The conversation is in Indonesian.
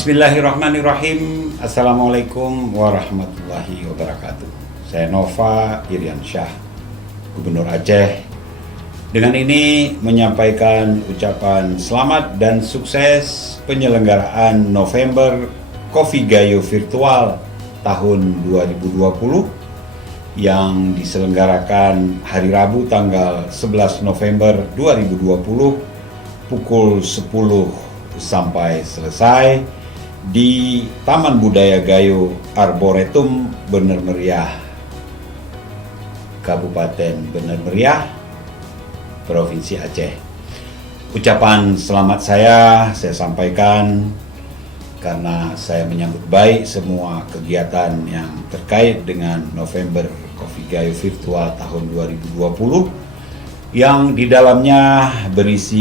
Bismillahirrahmanirrahim. Assalamualaikum warahmatullahi wabarakatuh. Saya Nova Iriansyah, Gubernur Aceh. Dengan ini menyampaikan ucapan selamat dan sukses penyelenggaraan November Coffee Gayo Virtual tahun 2020 yang diselenggarakan hari Rabu tanggal 11 November 2020 pukul 10 sampai selesai di Taman Budaya Gayo Arboretum Bener Meriah, Kabupaten Bener Meriah, Provinsi Aceh. Ucapan selamat saya sampaikan karena saya menyambut baik semua kegiatan yang terkait dengan November Coffee Gayo Virtual tahun 2020 yang di dalamnya berisi